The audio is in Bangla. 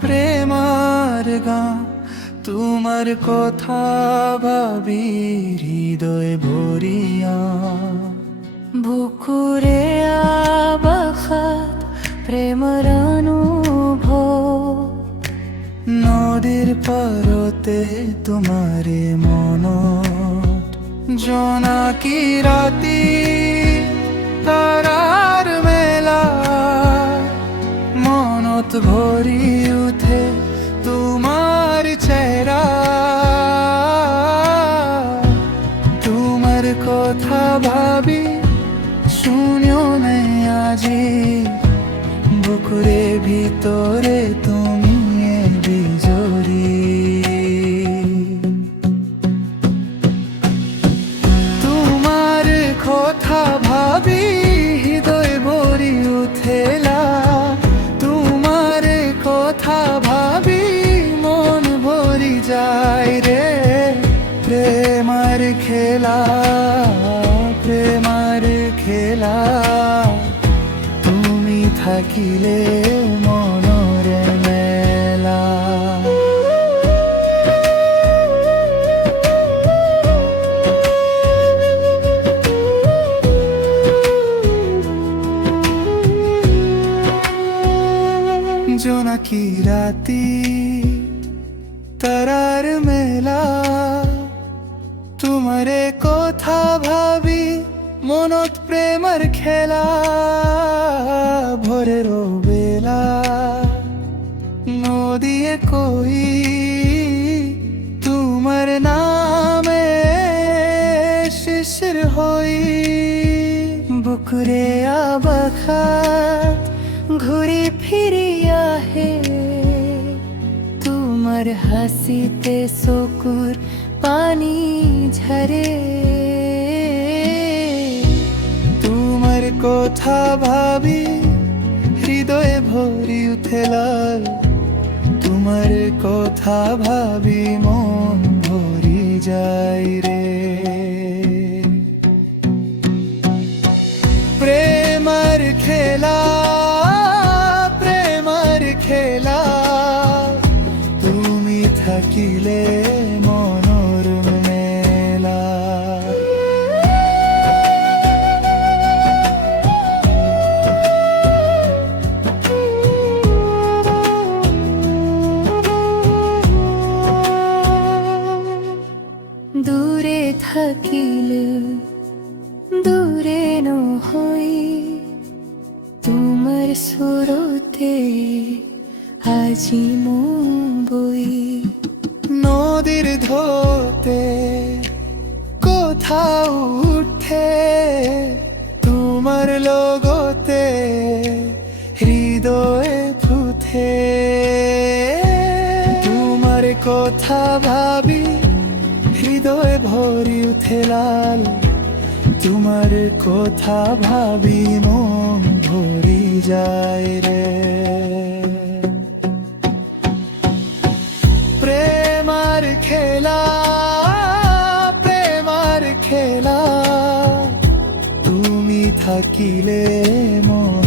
প্রেমার গান তোমার কথা ভাবি হৃদয় ভরিয়া বুকুরে আবাখাত প্রেমর অনুভব নদীর পারতে তোমারে মন জোনাকি রাতি তারার মেলা মনত ভরি উঠে তোমার চেহারা তোমার কথা ভাবি শুনিও নাই আজি বুকুরে ভিতরে তুমি বিজরি তোমার কথা ভাবি হৃদয় ভরি উঠেলা তোমার কথা ভাবি মন ভরি যায় রে প্রেমার খেলা প্রেমার খেলা তুমি থাকিলে মনরে মেলা জোনাকি রাতি তারার মেলা তোমারে কথা ভাবি মনত প্রেমার খেলা ভোরের বেলা নদীয়ে কই তোমার নামে শিশির হই বুকুরে আবাখাত ঘুরি ফিরিয়া হে তোমার হাসিতে চকুর পানি ঝরে তোমার কথা ভাবি হৃদয়ে ভরি উঠে লাল তোমার কথা ভাবি মন ভরি যায় রে প্রেমার খেলা প্রেমার খেলা তুমি থাকিলে মনোর মেলা দূরে থাকিলে দূরে নহই তোমার সুরতে আজি বই নদীর ধোতে কোথাও উঠে তোমার লগতে হৃদয়ে ফুটে তোমার কথা ভাবি হৃদয় ভরি উঠে লাল তোমার কথা ভাবি মন ভরি যায় রে প্রেমার খেলা প্রেমার খেলা তুমি থাকিলে মন